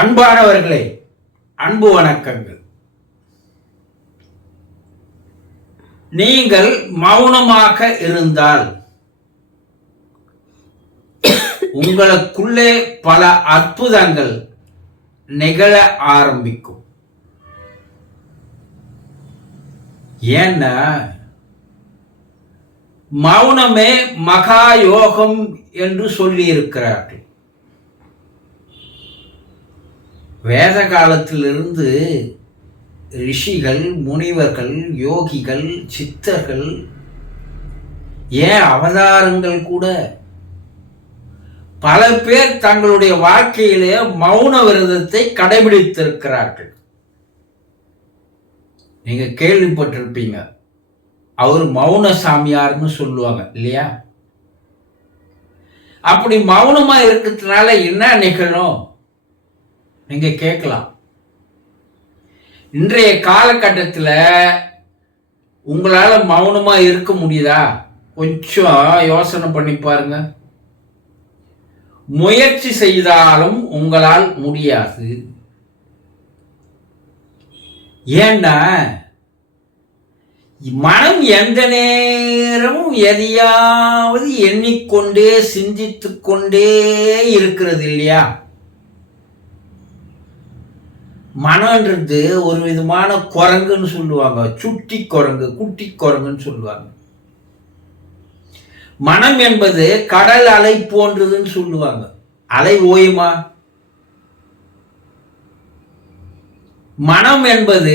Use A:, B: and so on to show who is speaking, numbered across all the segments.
A: அன்பானவர்களே அன்பு வணக்கங்கள். நீங்கள் மௌனமாக இருந்தால் உங்களுக்குள்ளே பல அற்புதங்கள் நிகழ ஆரம்பிக்கும். ஏன்னா மௌனமே மகா யோகம் என்று சொல்லியிருக்கிறார்கள். வேத காலத்திலிருந்து ரிஷிகள் முனிவர்கள் யோகிகள் சித்தர்கள் ஏன் அவதாரங்கள் கூட? பல பேர் தங்களுடைய வாழ்க்கையிலே மௌன விரதத்தை கடைபிடித்திருக்கிறார்கள். நீங்க கேள்விப்பட்டிருப்பீங்க. அவர் மௌன சாமியார்னு சொல்லுவாங்க இல்லையா? அப்படி மௌனமா இருக்கிறதுனால என்ன நிகழும்? நீங்கள் கேட்கலாம். இன்றைய காலகட்டத்தில் உங்களால் மௌனமாக இருக்க முடியுதா? கொஞ்சம் யோசனை பண்ணி பாருங்க. முயற்சி செய்தாலும் உங்களால் முடியாது. ஏன்னா மனம் எந்த நேரமும் எதையாவது எண்ணிக்கொண்டே சிந்தித்து கொண்டே இருக்கிறது இல்லையா? மனம்ன்றது ஒரு விதமான குரங்குன்னு சொல்லுவாங்க. சுட்டி குரங்கு குட்டி குரங்குன்னு சொல்லுவாங்க. மனம் என்பது கடல் அலை போன்றதுன்னு சொல்லுவாங்க. அலை ஓயுமா? மனம் என்பது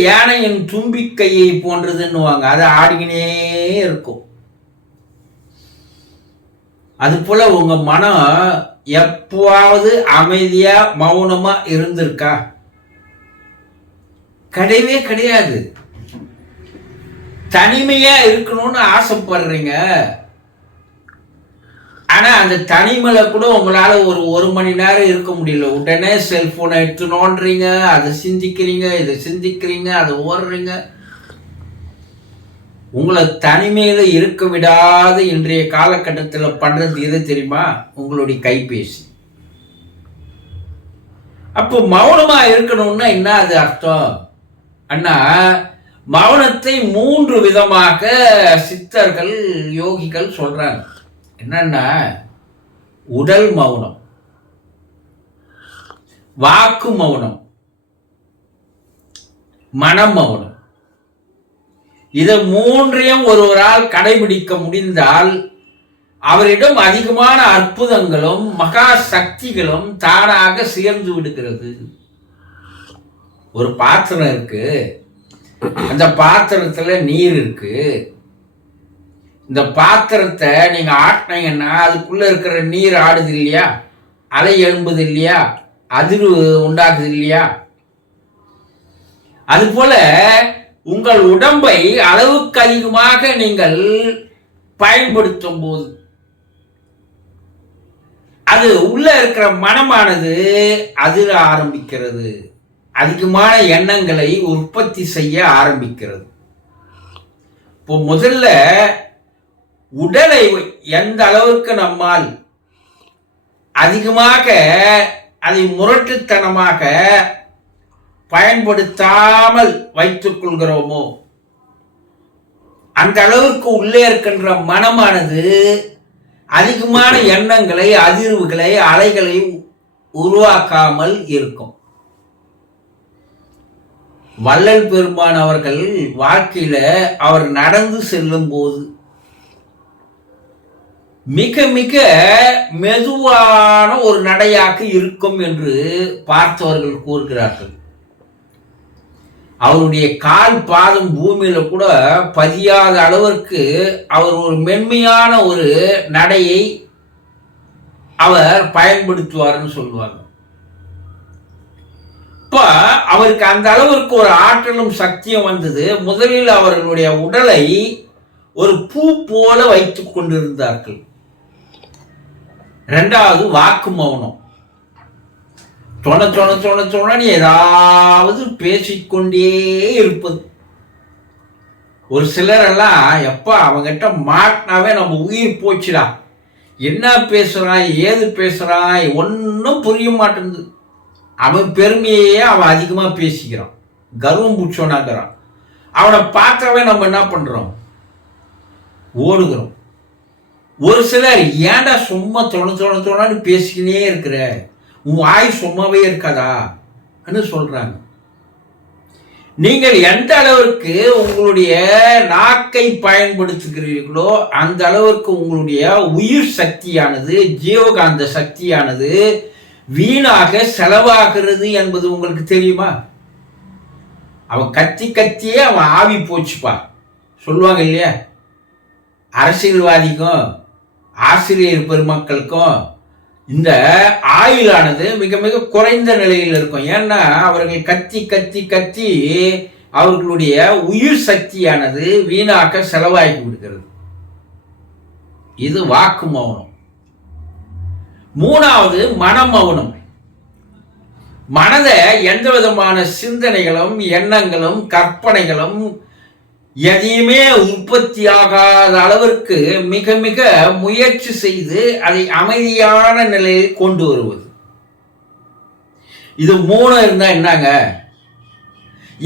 A: யானையின் தும்பிக்கையை போன்றதுன்னுவாங்க. அது ஆடிக்கினே இருக்கும். அது போல உங்க மனம் எப்பவாவது அமைதியா மௌனமா இருந்திருக்கா? கிடையவே கிடையாது. தனிமையா இருக்கணும்னு ஆசைப்படுறீங்க. ஆனா அந்த தனிமையில கூட உங்களால ஒரு ஒரு மணி நேரம் இருக்க முடியல. உடனே செல்போனை எடுத்து நோண்டுறீங்க அதை சிந்திக்கிறீங்க இதை சிந்திக்கிறீங்க அதை ஓடுறீங்க. உங்களை தனிமையில இருக்க விடாத இன்றைய காலகட்டத்தில் பண்றது எது தெரியுமா? உங்களுடைய கைபேசி. அப்போ மௌனமா இருக்கணும்னா என்ன அது அர்த்தம்? அண்ணா மௌனத்தை மூன்று விதமாக சித்தர்கள் யோகிகள் சொல்றாங்க. என்னன்னா உடல் மௌனம் வாக்கு மௌனம் மனம் மௌனம். இதை மூன்றையும் ஒருவரால் கடைபிடிக்க முடிந்தால் அவரிடம் அதிகமான அற்புதங்களும் மகா சக்திகளும் தானாக சேர்ந்து விடுகிறது. ஒரு பாத்திரம் இருக்கு. அந்த பாத்திரத்துல நீர் இருக்கு. இந்த பாத்திரத்தை நீங்க ஆட்டினீங்கன்னா அதுக்குள்ள இருக்கிற நீர் ஆடுது இல்லையா? அலை எழும்புது இல்லையா? அதிர்வு உண்டாக்குது இல்லையா? அதுபோல உங்கள் உடம்பை அளவுக்கு அதிகமாக நீங்கள் பயன்படுத்தும் போது அது உள்ள இருக்கிற மனமானது அதிர ஆரம்பிக்கிறது. அதிகமான எண்ணங்களை உற்பத்தி செய்ய ஆரம்பிக்கிறது. இப்போ முதல்ல உடலை எந்த அளவுக்கு நம்மால் அதிகமாக அதை முரட்டுத்தனமாக பயன்படுத்தாமல் வைத்துக் கொள்கிறோமோ அந்த அளவுக்கு உள்ளே இருக்கின்ற மனமானது அதிகமான எண்ணங்களை அதிர்வுகளை அலைகளை உருவாக்காமல் இருக்கும். வள்ளல் பெருமான் அவர்கள் வாழ்க்கையில் அவர் நடந்து செல்லும் போது மிக மிக மெதுவான ஒரு நடையாக இருக்கும் என்று பார்த்தவர்கள் கூறுகிறார்கள். அவருடைய கால் பாதம் பூமியில கூட பதியாத அளவிற்கு அவர் ஒரு மென்மையான ஒரு நடையை அவர் பயன்படுத்துவார்னு சொல்லுவாங்க. அப்ப அவருக்கு அந்த அளவிற்கு ஒரு ஆற்றலும் சக்தியும் வந்தது. முதலில் அவர்களுடைய உடலை ஒரு பூ போல வைத்துக் கொண்டிருந்தார்கள். ரெண்டாவது வாக்கு மௌனம். சொன சொன சொன சொன்னு ஏதாவது பேசிக்கொண்டே இருப்பது. ஒரு சிலரெல்லாம் எப்பா அவங்ககிட்ட மாட்டினாவே நம்ம உயிர் போச்சுடா. என்ன பேசுறான் ஏது பேசுகிறான் ஒன்றும் புரிய மாட்டேங்குது. அவன் பெருமையே அவன் அதிகமா பேசிக்கிறான். கர்வம் பிடிச்சோனாங்கிறான் அவனை பார்க்கவே நம்ம என்ன பண்றோம்? ஓடுகிறோம். ஒரு சிலர் ஏன்டா சும்மா தொண தொண தொணன்னு பேசிக்கினே இருக்கிற? உன் வாய் சும்மாவே இருக்காதா? சொல்றாங்க. நீங்கள் எந்த அளவிற்கு உங்களுடைய நாக்கை பயன்படுத்துகிறீர்களோ அந்த அளவிற்கு உங்களுடைய உயிர் சக்தியானது ஜீவகாந்த சக்தியானது வீணாக செலவாகிறது என்பது உங்களுக்கு தெரியுமா? அவன் கத்தி கத்தியே அவன் ஆவி போச்சுப்பா. சொல்லுவாங்க இல்லையா? அரசியல்வாதிக்கும் ஆசிரியர் பெருமக்களுக்கும் இந்த ஆயுளானது மிக மிக குறைந்த நிலையில் இருக்கும். ஏன்னா அவர்கள் கத்தி கத்தி கத்தி அவர்களுடைய உயிர் சக்தியானது வீணாக்க செலவாகி விடுகிறது. இது வாக்கு மௌனம். மூணாவது மனமௌனம். மனதை எந்த விதமான சிந்தனைகளும் எண்ணங்களும் கற்பனைகளும் எதையுமே உற்பத்தி ஆகாத அளவிற்கு மிக மிக முயற்சி செய்து அதை அமைதியான நிலையில் கொண்டு வருவது. இது மூணு இருந்தால் என்னங்க?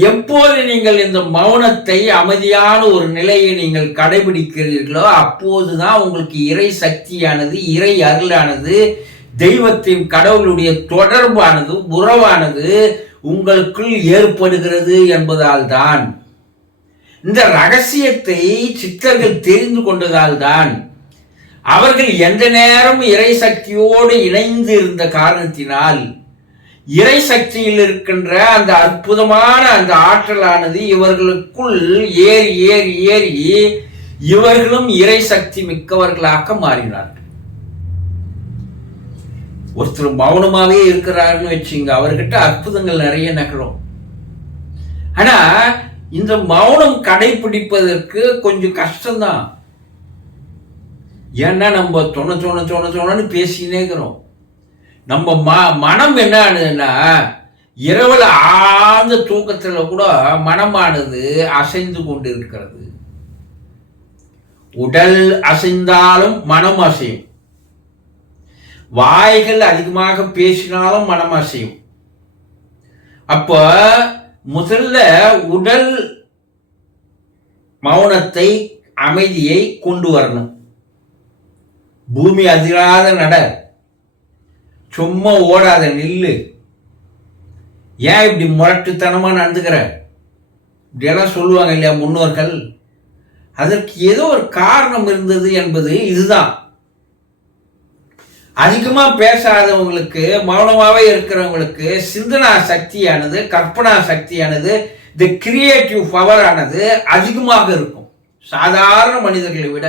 A: எப்போது நீங்கள் இந்த மௌனத்தை அமைதியான ஒரு நிலையை நீங்கள் கடைபிடிக்கிறீர்களோ அப்போதுதான் உங்களுக்கு இறை சக்தியானது இறை அருளானது தெய்வத்தின் கடவுளுடைய தொடர்பானது உறவானது உங்களுக்குள் ஏற்படுகிறது என்பதால் தான் இந்த ரகசியத்தை சித்தர்கள் தெரிந்து கொண்டதால் தான் அவர்கள் எந்த நேரம் இறை சக்தியோடு இணைந்து இருந்த காரணத்தினால் இறை சக்தியில் இருக்கின்ற அந்த அற்புதமான அந்த ஆற்றலானது இவர்களுக்குள் ஏறி ஏறி ஏறி இவர்களும் இறை சக்தி மிக்கவர்களாக மாறினார்கள். ஒருத்தர் மௌனமாவே இருக்கிறாருன்னு வச்சுங்க அவர்கிட்ட அற்புதங்கள் நிறைய நகரும். ஆனா இந்த மௌனம் கடைபிடிப்பதற்கு கொஞ்சம் கஷ்டம்தான். ஏன்னா நம்ம தொண தொண சொன்ன தொணன்னு பேசினே இருக்கிறோம். நம்ம ம மனம் என்ன ஆனதுன்னா இரவில் ஆழ்ந்த தூக்கத்தில் கூட மனமானது அசைந்து கொண்டு இருக்கிறது உடல் அசைந்தாலும் மனம் அசையும். வாய்கள் அதிகமாக பேசினாலும் மனம் அசையும். அப்போ முதல்ல உடல் மௌனத்தை அமைதியை கொண்டு வரணும். பூமி அதிராத நட. சும்மா ஓடாத நில்லு. ஏன் இப்படி முரட்டுத்தனமாக நடந்துக்கிற? இப்படியெல்லாம் சொல்லுவாங்க இல்லையா முன்னோர்கள்? அதற்கு ஏதோ ஒரு காரணம் இருந்தது என்பது இதுதான். அதிகமாக பேசாதவங்களுக்கு மௌனமாகவே இருக்கிறவங்களுக்கு சிந்தனா சக்தியானது கற்பனா சக்தியானது தி கிரியேட்டிவ் பவர் ஆனது அதிகமாக இருக்கும். சாதாரண மனிதர்களை விட.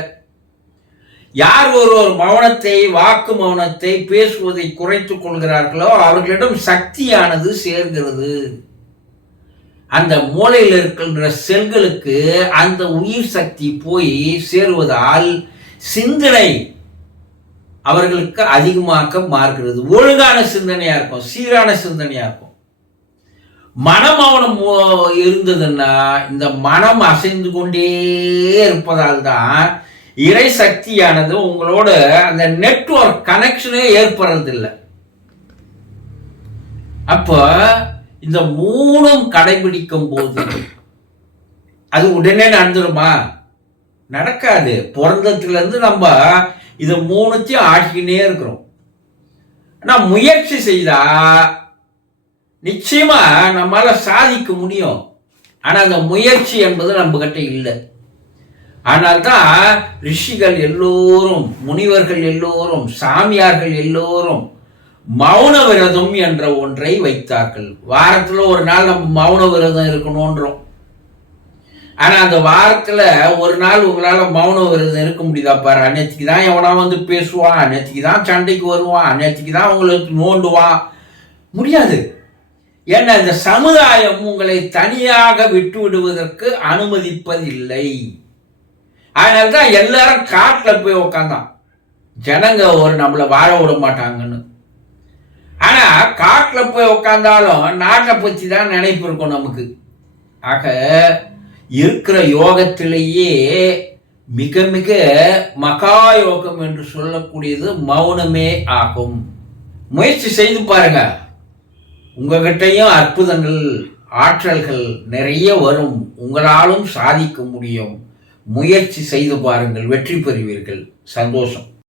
A: யார் ஒருவர் மௌனத்தை வாக்கு மௌனத்தை பேசுவதை குறைத்துக் கொள்கிறார்களோ அவர்களிடம் சக்தியானது சேர்கிறது. அந்த மூளையில் இருக்கின்ற செல்களுக்கு அந்த உயிர் சக்தி போய் சேருவதால் சிந்தனை அவர்களுக்கு அதிகமாக்க மாறுகிறது. ஒழுங்கான சிந்தனையா இருக்கும் சீரான சிந்தனையா இருக்கும். மனம் அவனம் இருந்ததுன்னா இந்த மனம் அசைந்து கொண்டே இருப்பதால் தான் இறை சக்தியானது உங்களோட அந்த நெட்ஒர்க் கனெக்ஷனே ஏற்படுறதில்லை. அப்போ இந்த மூணும் கடைபிடிக்கும் போது அது உடனே நடந்துருமா? நடக்காது. பிறந்ததுலேருந்து நம்ம இதை மூணுத்தையும் ஆட்டிக்கினே இருக்கிறோம். ஆனால் முயற்சி செய்தா நிச்சயமாக நம்மளால் சாதிக்க முடியும். ஆனால் அந்த முயற்சி என்பது நம்மக்கிட்ட இல்லை. ஆனால்தான் ரிஷிகள் எல்லோரும் முனிவர்கள் எல்லோரும் சாமியார்கள் எல்லோரும் மௌன விரதம் என்ற ஒன்றை வைத்தார்கள். வாரத்தில் ஒரு நாள் நம்ம மௌன விரதம் இருக்கணும்ன்றோம் ஆனால் அந்த வாரத்தில் ஒரு நாள் உங்களால் மௌன விரதம் இருக்க முடியுதா பாரு. அன்னைக்கு தான் எவனா வந்து பேசுவான் அன்னைக்கு தான் சண்டைக்கு வருவான் அன்னைக்கு தான் உங்களுக்கு நோண்டுவான் முடியாது. ஏன்னா இந்த சமுதாயம் உங்களை தனியாக விட்டு விடுவதற்கு அனுமதிப்பதில்லை. அதனால தான் எல்லாரும் காட்டில் போய் உக்காந்தான். ஜனங்க ஒரு நம்மளை வாழ விட மாட்டாங்கன்னு. ஆனால் காட்டில் போய் உக்காந்தாலும் நாட்டை பற்றி தான் நினைப்பு இருக்கும் நமக்கு. ஆக இருக்கிற யோகத்திலேயே மிக மிக மகா யோகம் என்று சொல்லக்கூடியது மௌனமே ஆகும். முயற்சி செய்து பாருங்க. உங்ககிட்டையும் அற்புதங்கள் ஆற்றல்கள் நிறைய வரும். உங்களாலும் சாதிக்க முடியும். முயற்சி செய்து பாருங்கள் வெற்றி பெறுவீர்கள். சந்தோஷம்.